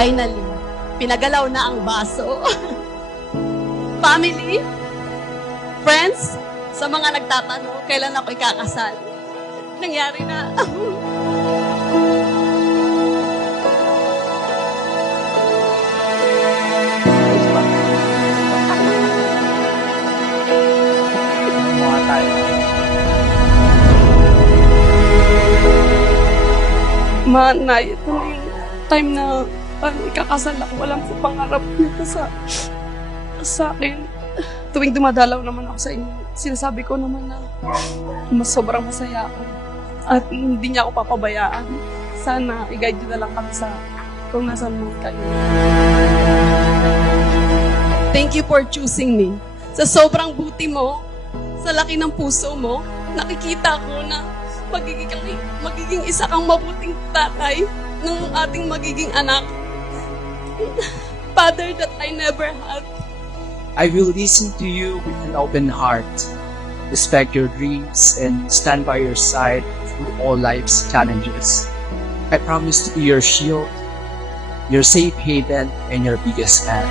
Finally, pinagalaw na ang baso. Family, friends, sa mga nagtatanong, kailan ako ikakasal? Nangyari na. Manay, ito na yung time na ikakasal ako. Walang ko pangarap nito sa akin. Tuwing dumadalaw naman ako sa inyo, sinasabi ko naman na mas sobrang masaya ako. At hindi niya ako papabayaan. Sana i-guide niyo na lang kami sa kung nasan mo kayo. Thank you for choosing me. Sa sobrang buti mo, sa laki ng puso mo, nakikita ko na magiging isa kang mabuting tatay ng ating magiging anak. Father that I never had. I will listen to you with an open heart, respect your dreams, and stand by your side through all life's challenges. I promise to be your shield, your safe haven, and your biggest fan.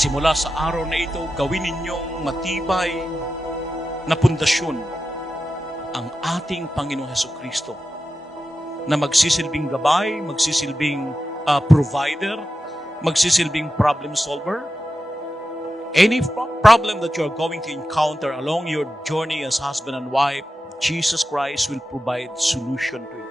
Simula sa araw na ito, gawin ninyong matibay na pundasyon ang ating Panginoong Hesukristo na magsisilbing gabay, magsisilbing provider, magsisilbing problem solver. Any problem that you're going to encounter along your journey as husband and wife, Jesus Christ will provide solution to it.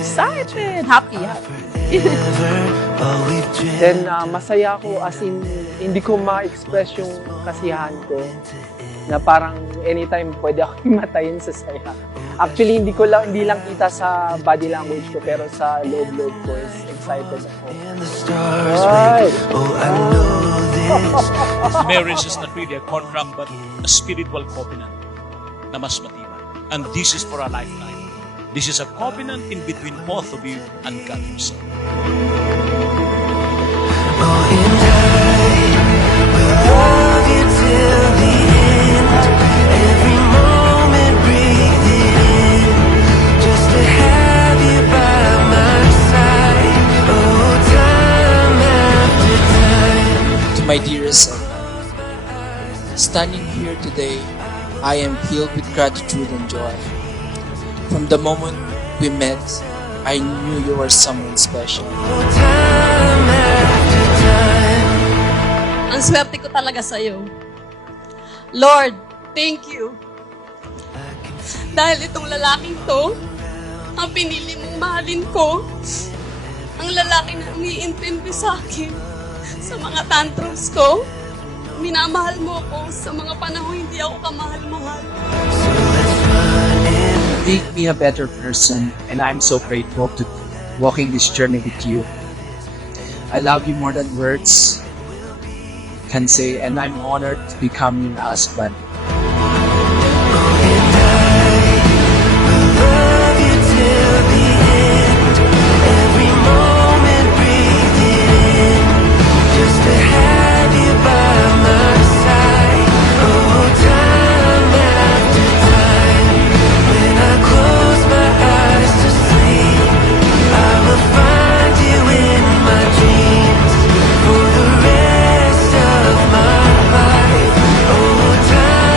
Excited! Happy. Then, masaya ako as in, hindi ko ma-express yung kasiyahan ko na parang anytime pwede ako himatayin sa saya. Actually, hindi lang kita sa body language ko, pero sa loob-loob ko is excited ako. Right. Marriage is not really a contract but a spiritual covenant na mas matibay. And this is for a lifetime. This is a covenant in between both of you and God Himself. To my dearest son, standing here today, I am filled with gratitude and joy. From the moment we met, I knew you were someone special. Ang swerte ko talaga sa'yo. Lord, thank you. Dahil itong lalaking to, ang pinili mong mahalin ko, ang lalaki na umiintindi sa akin, sa mga tantrums ko, minamahal mo ako sa mga panahon hindi ako kamahal-mahal. Make me a better person, and I'm so grateful to walking this journey with you. I love you more than words can say, and I'm honored to become your husband. For the rest of my life, oh, time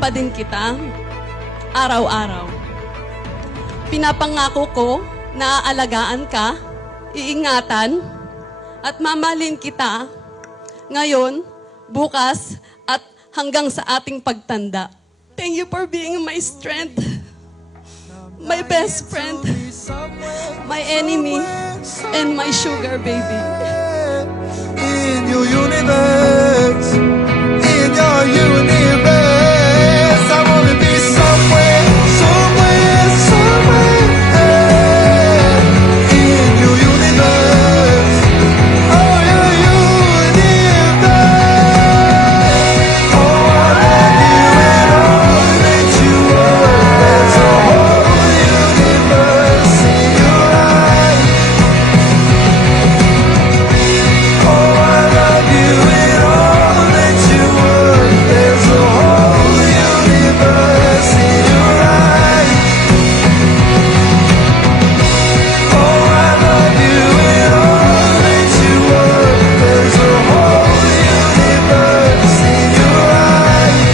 pa din kita araw-araw. Pinapangako ko na aalagaan ka, iingatan, at mamahalin kita ngayon, bukas, at hanggang sa ating pagtanda. Thank you for being my strength, my best friend, my enemy, and my sugar baby. In your universe, in your universe, I wanna be somewhere, somewhere, somewhere. In your universe, oh your universe. Oh, I love you and all that you are. There's a whole universe in your eyes. Oh, I love you and all that you are. There's a whole universe in your eyes. Oh, I love you and all that you are. There's a whole universe in your eyes.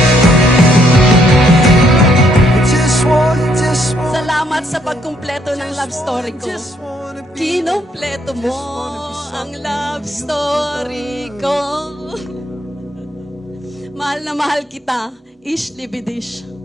Just want, Salamat sa pagkumpleto ng love story ko. Kinompleto mo ang love story ko. Mahal na mahal kita, Ish Libidish.